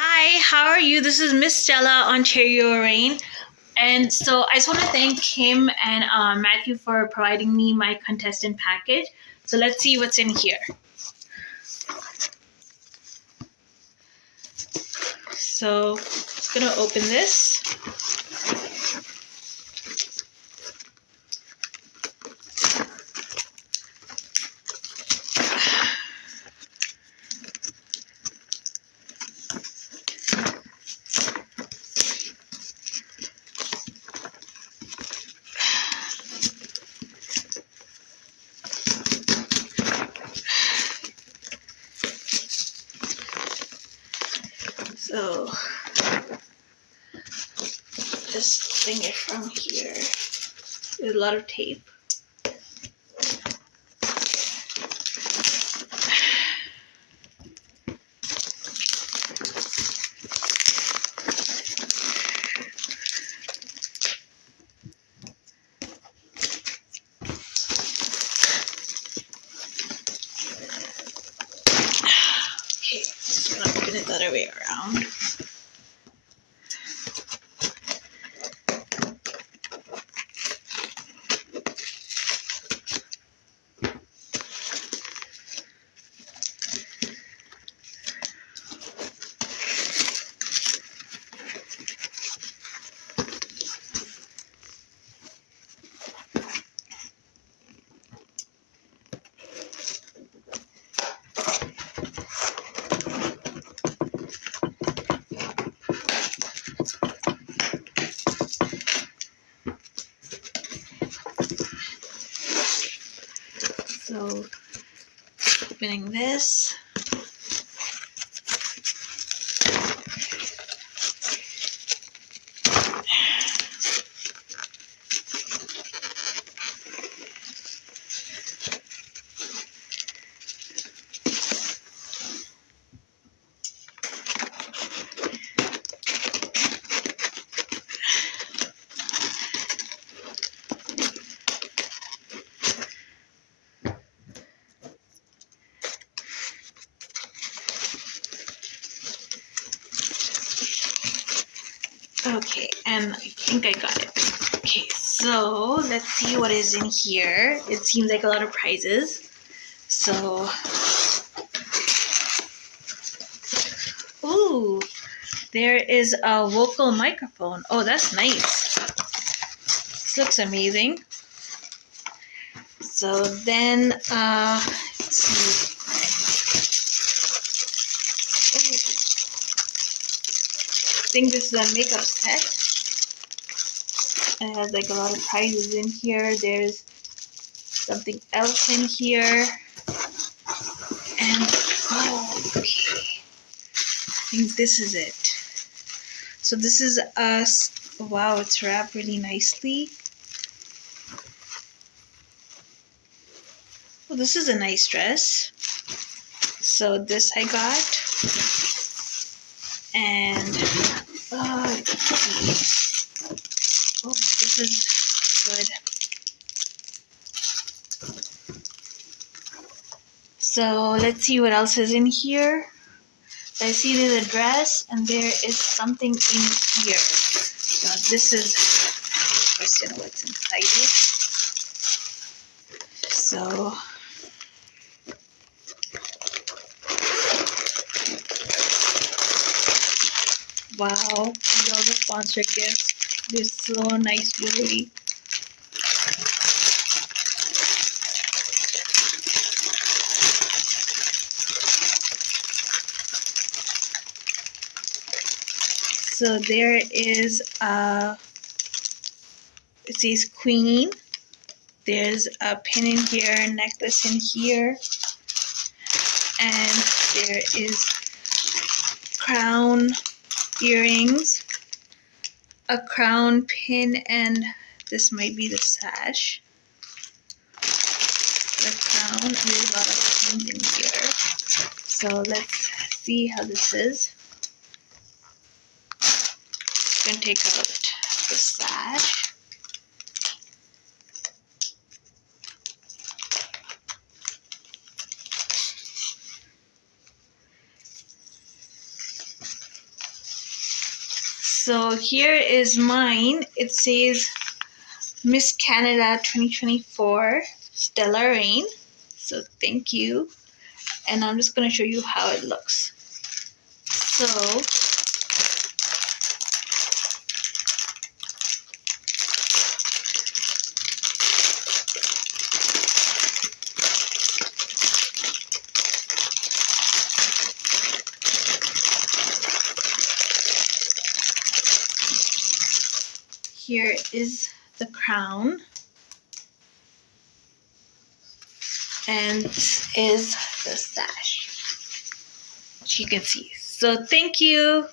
Hi, how are you? This is Miss Stella Reign. And so I just want to thank Kim and Matthew for providing me my contestant package. So let's see what's in here. So I'm just going to open this. So just bring it from here. There's a lot of tape. Okay, just gonna open it the other way around. So opening this. Okay, and I think I got it. Okay, so let's see what is in here. It seems like a lot of prizes. So, ooh, there is a vocal microphone. Oh, that's nice. This looks amazing. So then, let's see. I think this is a makeup set. It has like a lot of prizes in here. There's something else in here. And, oh, okay. I think this is it. So this is us. Wow, it's wrapped really nicely. Well, this is a nice dress. So this I got. And, let's see. Oh, this is good. So let's see what else is in here. I see there's a dress and there is something in here. Now this is question what's inside it. So wow, these are all the sponsor gifts. They're so nice jewelry. So there is it says Queen. There's a pin in here, a necklace in here, and there is crown earrings, a crown pin, and this might be the sash. The crown, and there's a lot of pins in here. So let's see how this is. I'm gonna take out the sash. So here is mine. It says Miss Canada 2024 Stella Reign. So thank you. And I'm just going to show you how it looks. So here is the crown. And this is the sash, which you can see. So thank you.